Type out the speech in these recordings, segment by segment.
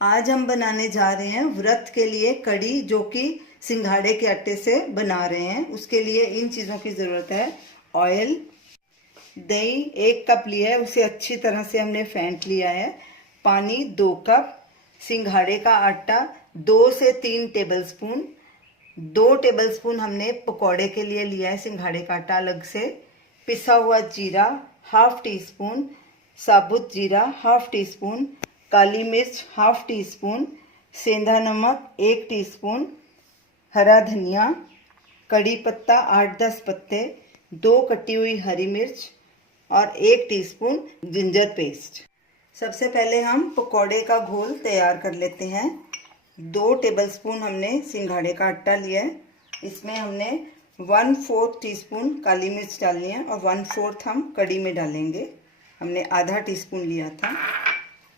आज हम बनाने जा रहे हैं व्रत के लिए कढ़ी, जो कि सिंघाड़े के आटे से बना रहे हैं। उसके लिए इन चीज़ों की ज़रूरत है। ऑयल, दही 1 कप लिया है, उसे अच्छी तरह से हमने फेंट लिया है। पानी 2 कप, सिंघाड़े का आटा 2 से 3 टेबलस्पून, 2 टेबलस्पून हमने पकौड़े के लिए लिया है सिंघाड़े का आटा अलग से। पिसा हुआ जीरा हाफ टी स्पून, साबुत जीरा हाफ टी स्पून, काली मिर्च हाफ टी स्पून, सेंधा नमक 1 टीस्पून, हरा धनिया, कड़ी पत्ता 8-10 पत्ते, 2 कटी हुई हरी मिर्च और 1 टीस्पून जिंजर पेस्ट। सबसे पहले हम पकौड़े का घोल तैयार कर लेते हैं। 2 टेबलस्पून हमने सिंघाड़े का आटा लिया है। इसमें हमने 1/4 टीस्पून काली मिर्च डालनी है और 1/4 हम कड़ी में डालेंगे। हमने आधा टीस्पून लिया था।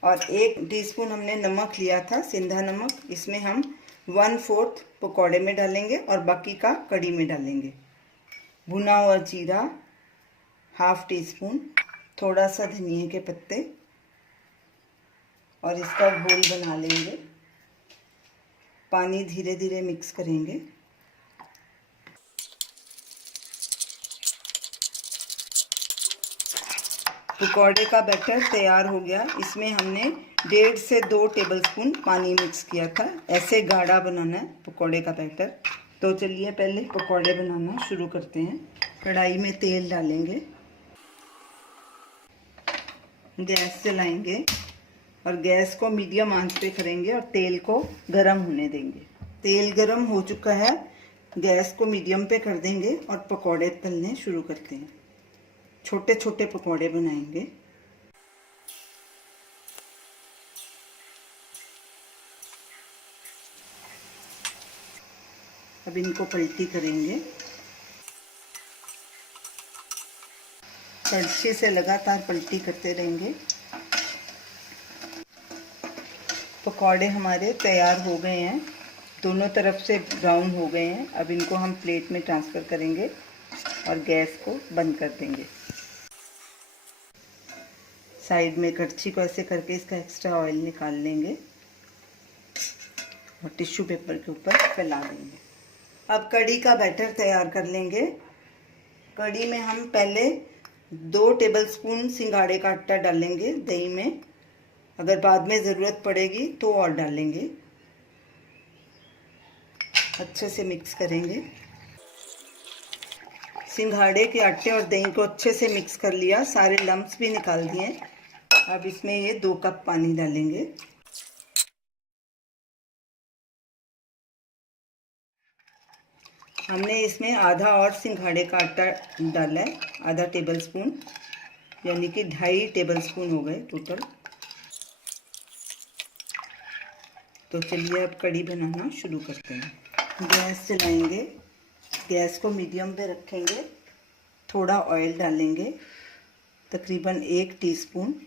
और 1 टीस्पून हमने नमक लिया था, सेंधा नमक। इसमें हम 1/4 पकौड़े में डालेंगे और बाकी का कड़ी में डालेंगे। भुना हुआ जीरा हाफ टी स्पून, थोड़ा सा धनिया के पत्ते, और इसका घोल बना लेंगे। पानी धीरे धीरे मिक्स करेंगे। पकौड़े का बैटर तैयार हो गया। इसमें हमने 1.5 से 2 टेबलस्पून पानी मिक्स किया था। ऐसे गाढ़ा बनाना है पकौड़े का बैटर। तो चलिए पहले पकौड़े बनाना शुरू करते हैं। कढ़ाई में तेल डालेंगे, गैस जलाएंगे और गैस को मीडियम आंच पे करेंगे और तेल को गरम होने देंगे। तेल गरम हो चुका है, गैस को मीडियम पे कर देंगे और पकौड़े तलने शुरू करते हैं। छोटे छोटे पकौड़े बनाएंगे। अब इनको पलटी करेंगे। कड़छी से लगातार पलटी करते रहेंगे। पकौड़े हमारे तैयार हो गए हैं, दोनों तरफ से ब्राउन हो गए हैं। अब इनको हम प्लेट में ट्रांसफ़र करेंगे और गैस को बंद कर देंगे। साइड में कड़छी को ऐसे करके इसका एक्स्ट्रा ऑयल निकाल लेंगे और टिश्यू पेपर के ऊपर फैला देंगे। अब कढ़ी का बैटर तैयार कर लेंगे। कढ़ी में हम पहले 2 टेबलस्पून सिंघाड़े का आटा डालेंगे दही में। अगर बाद में ज़रूरत पड़ेगी तो और डालेंगे। अच्छे से मिक्स करेंगे। सिंघाड़े के आटे और दही को अच्छे से मिक्स कर लिया, सारे लम्प्स भी निकाल दिए। अब इसमें ये 2 कप पानी डालेंगे। हमने इसमें आधा और सिंघाड़े का आटा डाला है, आधा टेबलस्पून, यानी कि 2.5 टेबलस्पून हो गए टोटल। तो चलिए अब कढ़ी बनाना शुरू करते हैं। गैस जलाएंगे, गैस को मीडियम पे रखेंगे। थोड़ा ऑयल डालेंगे, तकरीबन 1 टीस्पून।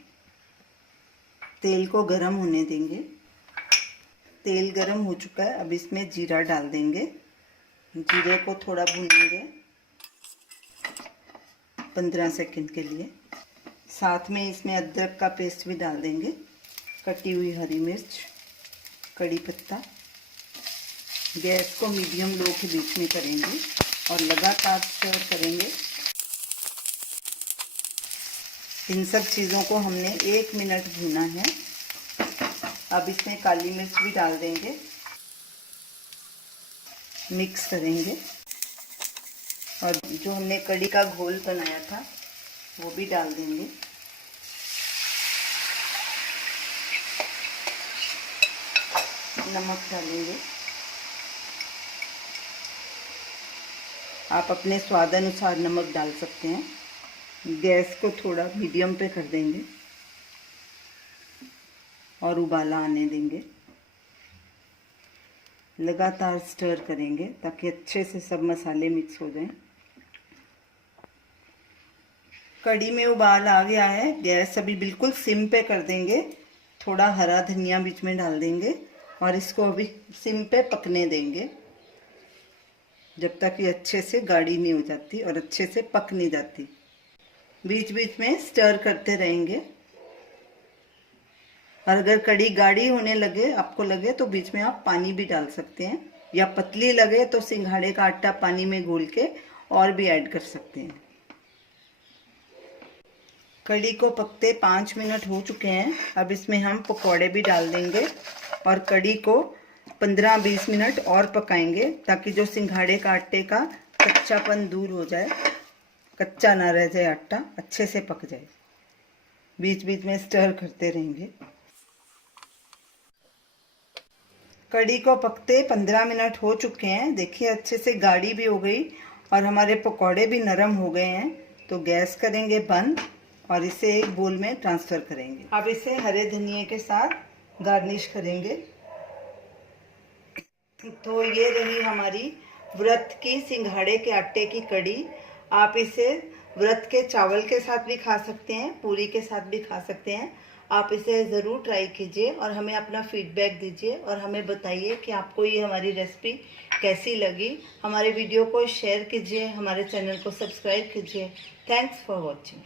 तेल को गरम होने देंगे। तेल गरम हो चुका है, अब इसमें जीरा डाल देंगे। जीरे को थोड़ा भूनेंगे 15 सेकंड के लिए। साथ में इसमें अदरक का पेस्ट भी डाल देंगे, कटी हुई हरी मिर्च, कड़ी पत्ता। गैस को मीडियम लो के बीच में करेंगे और लगातार स्टर करेंगे। इन सब चीज़ों को हमने 1 मिनट भूना है। अब इसमें काली मिर्च भी डाल देंगे, मिक्स करेंगे और जो हमने कढ़ी का घोल बनाया था वो भी डाल देंगे। नमक डालेंगे, आप अपने स्वाद अनुसार नमक डाल सकते हैं। गैस को थोड़ा मीडियम पे कर देंगे और उबाला आने देंगे। लगातार स्टर करेंगे ताकि अच्छे से सब मसाले मिक्स हो जाएं। कढ़ी में उबाल आ गया है, गैस अभी बिल्कुल सिम पे कर देंगे। थोड़ा हरा धनिया बीच में डाल देंगे और इसको अभी सिम पे पकने देंगे जब तक ये अच्छे से गाढ़ी नहीं हो जाती और अच्छे से पक नहीं जाती। बीच बीच में स्टर करते रहेंगे। और अगर कड़ी गाढ़ी होने लगे, आपको लगे, तो बीच में आप पानी भी डाल सकते हैं, या पतली लगे तो सिंघाड़े का आटा पानी में घोल के और भी ऐड कर सकते हैं। कड़ी को पकते 5 मिनट हो चुके हैं। अब इसमें हम पकौड़े भी डाल देंगे और कड़ी को 15-20 मिनट और पकाएंगे, ताकि जो सिंघाड़े का आटे का कच्चापन दूर हो जाए, कच्चा ना रह जाए, आटा अच्छे से पक जाए। बीच बीच में स्टर करते रहेंगे। कड़ी को पकते 15 मिनट हो चुके हैं। देखिए अच्छे से गाढ़ी भी हो गई और हमारे पकौड़े भी नरम हो गए हैं। तो गैस करेंगे बंद और इसे एक बोल में ट्रांसफ़र करेंगे। अब इसे हरे धनिए के साथ गार्निश करेंगे। तो ये रही हमारी व्रत की सिंघाड़े के आटे की कड़ी। आप इसे व्रत के चावल के साथ भी खा सकते हैं, पूरी के साथ भी खा सकते हैं। आप इसे ज़रूर ट्राई कीजिए और हमें अपना फीडबैक दीजिए और हमें बताइए कि आपको ये हमारी रेसिपी कैसी लगी। हमारे वीडियो को शेयर कीजिए, हमारे चैनल को सब्सक्राइब कीजिए। Thanks for watching.